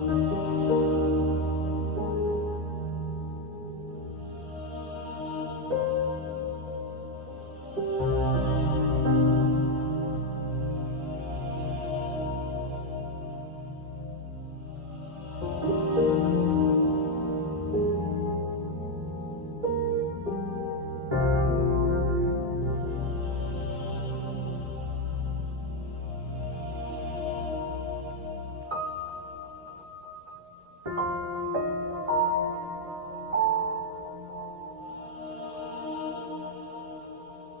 thank oh. you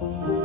thank you